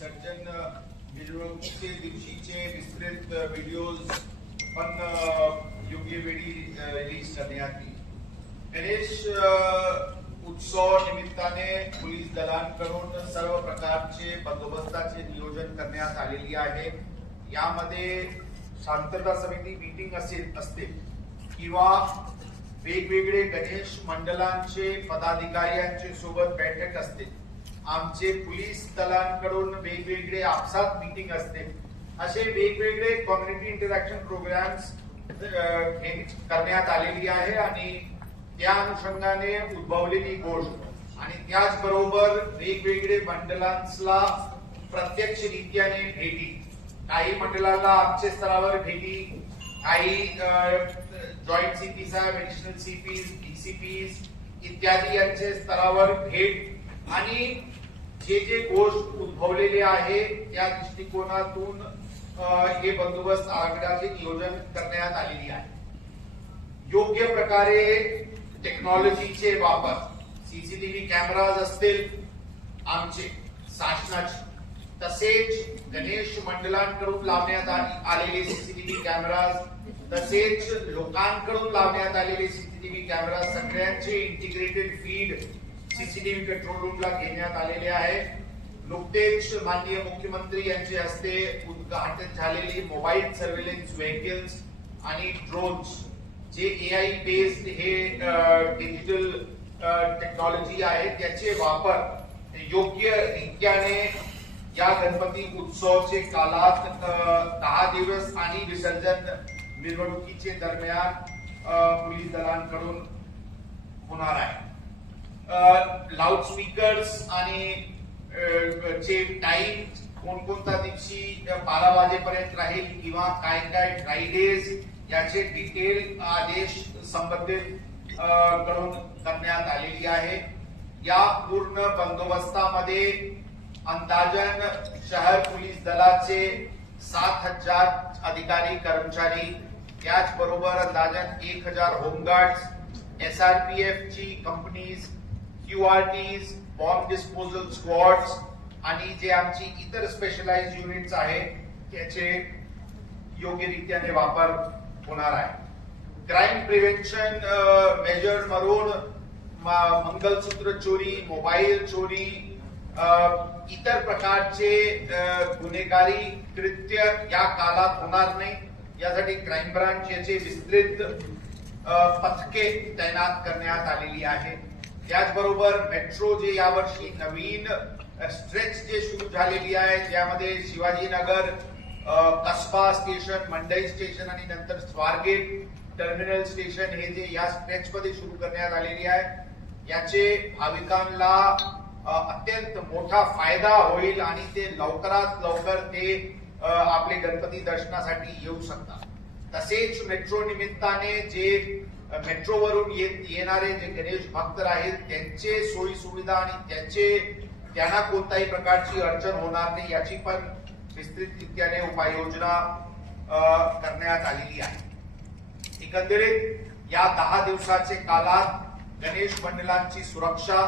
विसर्जन मिरवणुकीचे दिवशीचे विस्तृत व्हिडिओज पण योग्य वेळी रिलीज करण्यात गणेश उत्सव निमित्ताने पोलीस दलांकडून सर्व प्रकारचे बंदोबस्ताचे नियोजन करण्यात आलेली आहे. यामध्ये शांतता समिती मीटिंग असेल असते. किंवा वेगवेगळे गणेश मंडळांचे पदाधिकाऱ्यांचे सोबत बैठक असते. आमचे पोलीस दलांकडून वेगवेगळे आपसात मीटिंग असते. असे वेगवेगळे कम्युनिटी इंटरॅक्शन प्रोग्राम्स करण्यात आलेली आहे आणि त्या अनुषंगाने उद्भवलेली गोष्ट आणि त्याचबरोबर वेगवेगळे मंडळांना प्रत्यक्ष रित्याने भेटी. काही मंडळाला आमच्या स्तरावर भेटी. काही जॉईंट सीपी साहेब ऍडिशनल सीपीज डीसीपीज इत्यादी यांच्या स्तरावर भेट. आणि जे जे गोष्ट दृष्टिकोनातून हे बंदोबस्त आराखड्याचे नियोजन करण्यात योग्य प्रकारे टेक्नॉलॉजीचे वापर सीसीटीव्ही कॅमेराज असतील तसेच गणेश मंडळांकडून कॅमेराज तसेच लोकांकडून लावण्यात आलेले CCTV integrated feed CCTV control रूमला घेण्यात आलेले आहे. नुकतेच माननीय मुख्यमंत्री यांचे हस्ते उद्घाटन झालेली मोबाईल सर्व्हेलन्स व्हेकल्स आणि ड्रोन्स जे एआय बेस्ड हे डिजिटल टेक्नॉलॉजी आहे त्याचे वापर योग्य रित्याने या गणपती उत्सवचे कालात दहा दिवस आणि विसर्जन मिरवणुकीचे दरम्यान पोलीस दलांकडून होणार आहे. लाऊडस्पीकर्स आणि चे टाइम कोणकोणत्या दिवशी बारा वाजेपर्यंत राहील किंवा काय काय फ्रायडेज याचे डिटेल आदेश संबंधित कडून करण्यात आलेली आहे. या पूर्ण बंदोबस्तामध्ये अंदाजन शहर पोलीस दलाचे सात हजार अधिकारी कर्मचारी त्याचबरोबर अंदाजन एक हजार होमगार्ड एफ ची companies QRTs bomb disposal squads आणि जे आमची इतर स्पेशलाइज युनिट्स आहेत त्याचे योग्यरित्याने वापर होणार आहे. क्राईम प्रिव्हेन्शन मेजर म्हणून मंगलसूत्र चोरी मोबाईल चोरी इतर प्रकारचे गुन्हेगारी कृत्य या काळात होणार नाही. यासाठी क्राईम ब्रांच याचे विस्तृत पथके तैनात करण्यात आलेली आहेत. त्याचबरोबर मेट्रो जे यावर्षी नवीन स्ट्रेच जे सुरू झालेली आहे ज्यामध्ये शिवाजीनगर कसबा स्टेशन मंडई स्टेशन आणि नंतर स्वारगेट टर्मिनल स्टेशन हे जे या स्ट्रेच मध्ये सुरू करण्यात आलेली आहे. याचे भाविकांना अत्यंत मोठा फायदा होईल आणि ते लवकरात लवकर ते आपले गणपती दर्शनासाठी येऊ शकतात. तसेच मेट्रो निमित्ताने जे मेट्रोवरून येत येणारे जे गणेश भक्त आहेत त्यांचे सोयी सुविधा आणि त्यांचे त्यांना कोणत्याही प्रकारची अडचण होणार नाही याची पण विस्तृतरित्याने उपाययोजना करण्यात आलेली आहे. एकंदरीत या दहा दिवसाचे कालात गणेश मंडळांची सुरक्षा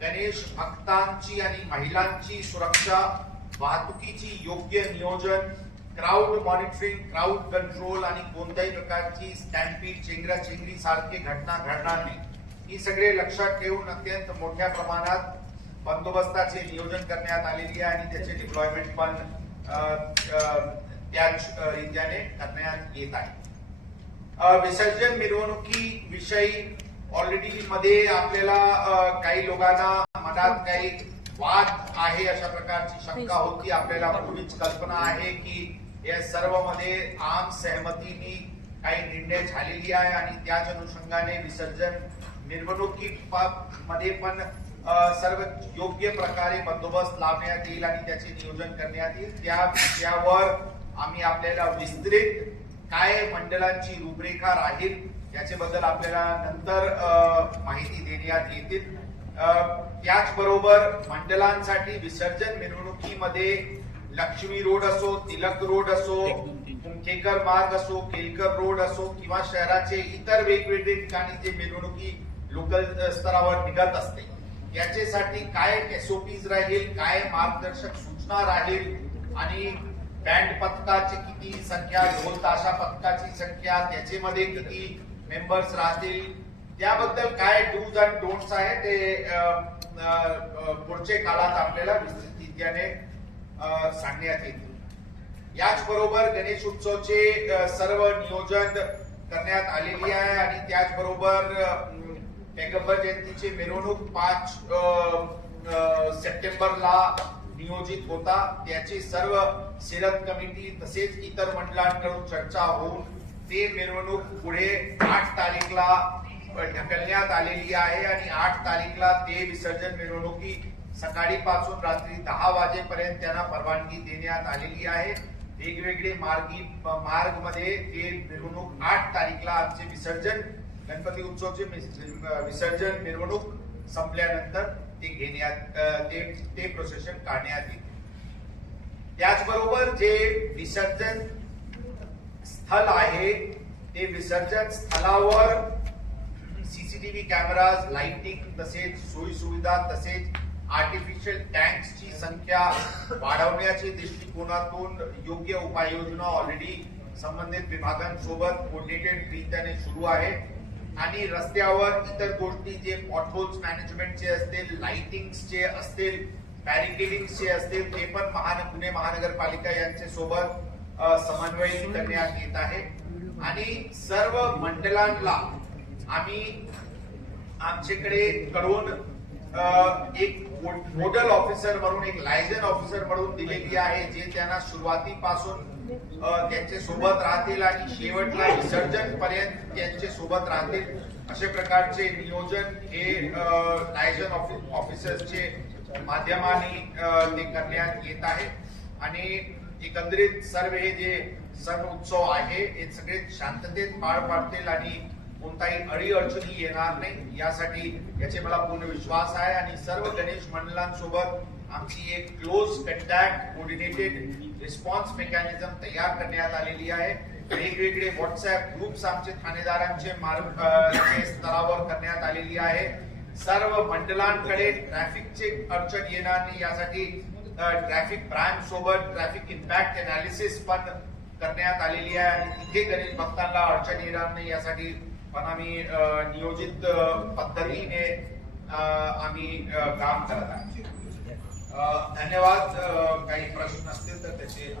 गणेश भक्तांची आणि महिलांची सुरक्षा वाहतुकीची योग्य नियोजन क्राऊड मॉनिटरिंग क्राऊड कंट्रोल आणि कोणत्याही प्रकारची स्टॅम्पीड चेंगरा चेंगरी सारखी घटना घडणार नाही. ही सगळे लक्षात ठेवून अत्यंत मोठ्या प्रमाणात बंदोबस्ताचे नियोजन करण्यात आलेली आहे आणि त्याचे डिप्लॉयमेंट पण त्याच अ, करण्यात येत आहे. विसर्जन मिरवणुकी विषयी ऑलरेडी मध्ये आपल्याला काही लोकांना मनात काही वाद आहे अशा प्रकारची शंका होती. आपल्याला पूर्वीच कल्पना आहे की या सर्वमध्ये आम सहमतीने काही निर्णय झालेली आहे आणि त्याच अनुषंगाने विसर्जन मिरवणुकी मध्ये पण सर्व योग्य प्रकारे बंदोबस्त लावण्यात येईल आणि त्याचे नियोजन करण्यात येईल. त्या विषयावर आम्ही आपल्याला विस्तृत काय मंडळांची रूपरेखा राहील याच्याबद्दल आपल्याला नंतर माहिती देण्यात येतील. त्याचबरोबर मंडळांसाठी विसर्जन मिरवणुकीमध्ये लक्ष्मी रोड असो तिलक रोड असो कुमठेकर मार्ग असो केलकर रोड असो किंवा शहराचे इतर वेगवेगळे ठिकाणी जे मिरवणुकी लोकल स्तरावर निघत असते याच्यासाठी काय एसओपीज राहील काय मार्गदर्शक सूचना राहील आणि बँड पथकाची किती संख्या ढोल ताशा पथकाची संख्या त्याच्यामध्ये किती मेंबर्स राहतील त्याबद्दल काय डूज अँड डोंट्स आहे ते अ, अ, अ, पुढचे काळात आपल्याला अ, सांगण्यात येतील. याचबरोबर गणेशोत्सवचे सर्व नियोजन करण्यात आलेली आहे आणि त्याचबरोबर पैगंबर जयंतीची मिरवणूक पाच सप्टेंबरला नियोजित होता. त्याची सर्व सिरत कमिटी तसेच इतर मंडळांकडून चर्चा होऊन ते मिरवणूक पुढे आठ तारीखला ढकलण्यात आलेली आहे आणि आठ तारीखला ते विसर्जन मिरवणुकी सकाळी पासून रात्री दहा वाजेपर्यंत त्यांना परवानगी देण्यात आलेली आहे. वेगवेगळे मार्गी मार्गमध्ये ते मिरवणूक आठ तारीखला आमचे विसर्जन गणपती उत्सवचे विसर्जन मिरवणूक संपल्यानंतर ते घेण्यात ते ते प्रोसेशन काढण्यात येते. त्याचबरोबर जे विसर्जन स्थल आहे ते विसर्जन स्थळावर सीसीटीव्ही कॅमेराज लाइटिंग तसेच सोयी सुविधा तसेच आर्टिफिशियल टँक्सची संख्या वाढवण्याच्या दृष्टिकोनातून योग्य उपाययोजना ऑलरेडी संबंधित विभागांसोबत कोर्डिनेटेड रीत्याने सुरू आहे. आणि रस्त्यावर इतर गोष्टी जे पॉटहोल्स मॅनेजमेंटचे असतील लाइटिंग्सचे असतील बॅरिकेडिंगचे असतील ते पण महान पुणे महानगरपालिका यांच्या सोबत समन्वय करण्यात येत आहे. आणि सर्व मंडळांना आम्ही आमच्याकडे कडून एक नोडल ऑफिसर म्हणून एक लायझन ऑफिसर म्हणून दिलेली आहे जे त्यांना सुरुवातीपासून त्यांचे त्यांच्यासोबत राहतील आणि शेवटला विसर्जन पर्यंत त्यांच्यासोबत राहतील. अशा प्रकारचे नियोजन हे लायझन ऑफिसरचे माध्यमाने ते करण्यात येत आहे. आणि एकंदरीत सर्व हे जे सण उत्सव आहे हे सगळे शांततेत पार पाडतील आणि कोणताही अडी अडचणी येणार नाही. यासाठी याचे मला पूर्ण विश्वास आहे आणि सर्व गणेश मंडळांसोबत आमची एक close contact coordinated response mechanism तयार करण्यात आलेली आहे. वेगवेगळे व्हॉट्सअप ग्रुप्स आमचे ठाणेदारांचे मार्ग स्तरावर करण्यात आलेली आहे. सर्व मंडळांकडे ट्रॅफिकचे अडचण येणार नाही. यासाठी ट्रॅफिक ब्रांच सोबत ट्रॅफिक इम्पॅक्ट अनालिसिस पण करण्यात आलेली आहे. आणि तिथे गणेश भक्तांना अडचण येणार नाही. यासाठी पण आम्ही नियोजित पद्धतीने आम्ही काम करत आहे. धन्यवाद काही प्रश्न असतील तर त्याचे